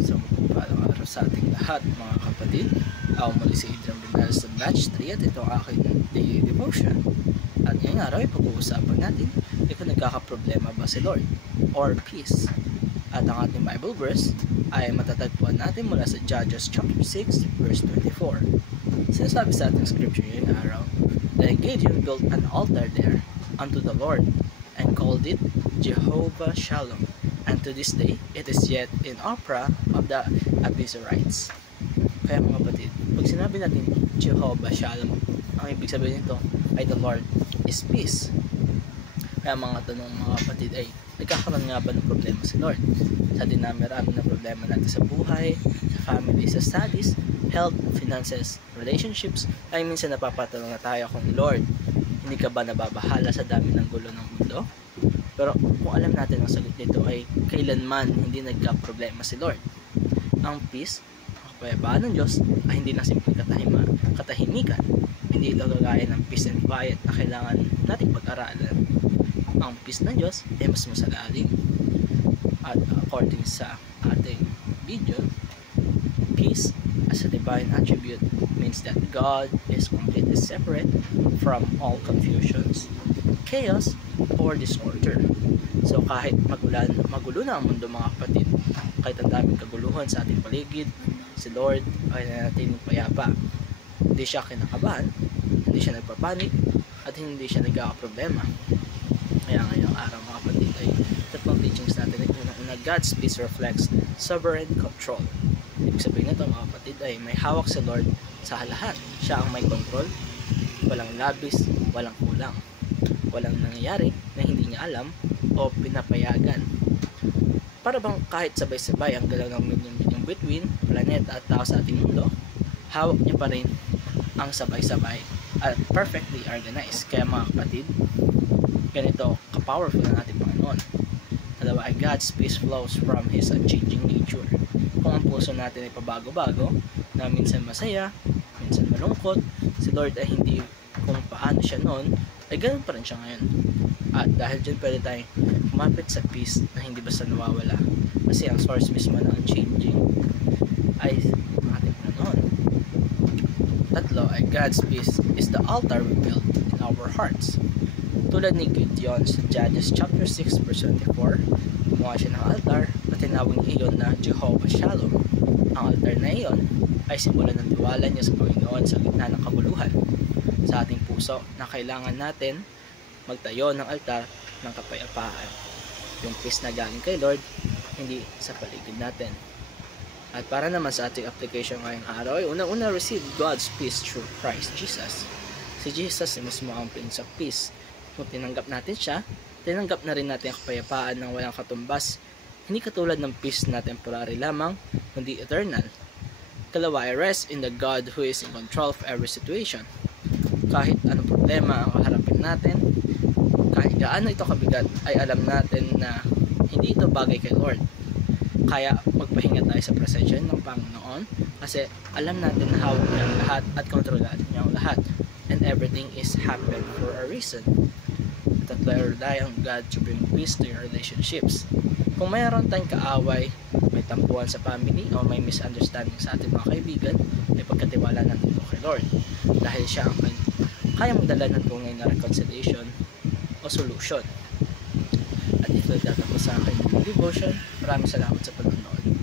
So magpapalang araw sa ating lahat mga kapatid. Ako muli si Adrian Bernales ng Batch 3 at ito ang aking daily devotion. At ngayong araw ay pag-uusapan natin kung nagkakaproblema ba si Lord or peace. At ang ating Bible verse ay matatagpuan natin mula sa Judges chapter 6 verse 24. Sinasabi sa ating scripture ngayong araw, Then Gideon built an altar there unto the Lord and called it Jehovah Shalom. And to this day, it is yet in Opera of the Abiezrites. Kaya mga kapatid, pag sinabi natin Jehovah Shalom, ang ibig sabihin nito ay the Lord is peace. Kaya mga tanong mga kapatid ay, nagkakaroon nga ba ng problema si Lord? Sa dinami-rami ng problema natin sa buhay, sa family, sa studies, health, finances, relationships, ay minsan napapatanong na tayo kung Lord, hindi ka ba nababahala sa dami ng gulo ng mundo? Pero kung alam natin ang sagot nito ay kailanman hindi nagka-problema si Lord. Ang peace, ang kapayapaan ng Diyos ay hindi na simpleng katahimikan. Hindi ito gagaya ng peace and quiet na kailangan nating pag-aralan. Ang peace ng Diyos ay mas masalalim. At according sa ating video, peace as a divine attribute means that God is completely separate from all confusions, chaos, or disorder. So kahit magulo na ang mundo mga kapatid, kahit ang daming kaguluhan sa ating paligid, si Lord ay nanatiling payapa. Hindi siya kinakabahan, hindi siya nagpapanik, at hindi siya nagkakaproblema. Kaya ngayong araw mga kapatid ay tatlong teachings natin ay unang-una, God's peace reflects sovereign control. Ibig sabihin nito mga kapatid ay may hawak si Lord sa lahat. Siya ang may control, walang labis, walang kulang. Walang nangyayari na hindi niya alam o pinapayagan. Para bang kahit sabay-sabay ang galaw ng milyon-milyon between planeta at tao sa ating mundo, hawak niya pa rin ang sabay-sabay at perfectly organized. Kaya mga kapatid, ganito ka-powerful ang ating Panginoon. Dalawa ay God's peace flows from His unchanging nature. Kung ang puso natin ay pabago-bago, na minsan masaya, minsan malungkot, si Lord ay hindi kung paano siya noon, ay ganoon pa rin siya ngayon. At dahil dyan pwede tayong kumapit sa peace na hindi basta nawawala. Kasi ang source mismo na unchanging ay ating Panginoon. Tatlo ay God's peace is the altar we build in our hearts. Tulad ni Gideon sa Judges chapter 6 verse 24, gumawa siya ng altar at tinawag niya iyon na Jehovah Shalom. Ang altar na iyon ay simbolo ng tiwala niya sa Panginoon sa gitna ng kabuluhan sa ating puso na kailangan natin magtayo ng altar ng kapayapaan. Yung peace na galing kay Lord, hindi sa paligid natin. At para naman sa ating application ngayong araw ay unang-una receive God's peace through Christ Jesus. Si Jesus mismo ang Prince of Peace. Kung tinanggap natin siya, tinanggap na rin natin ang kapayapaan ng walang katumbas, hindi katulad ng peace na temporary lamang, kundi eternal. Kalawa ay rest in the God who is in control of every situation. Kahit anong problema ang kaharapin natin, kahit gaano ito kabigat, ay alam natin na hindi ito bagay kay Lord. Kaya magpahinga tayo sa presensya ng Panginoon kasi alam natin na hawak niya ang lahat at kontrolado niya ang lahat. And everything is happened for a reason. Tatlo ay rely on God to bring peace to your relationships. Kung mayroon tayong kaaway, may tampuhan sa family o may misunderstanding sa ating mga kaibigan, ay pagkatiwala natin ito kay Lord. Dahil siya ang kaya magdala ng tunay na reconciliation o solution. At ito ay datapos sa akin ng devotion. Maraming salamat sa panonood.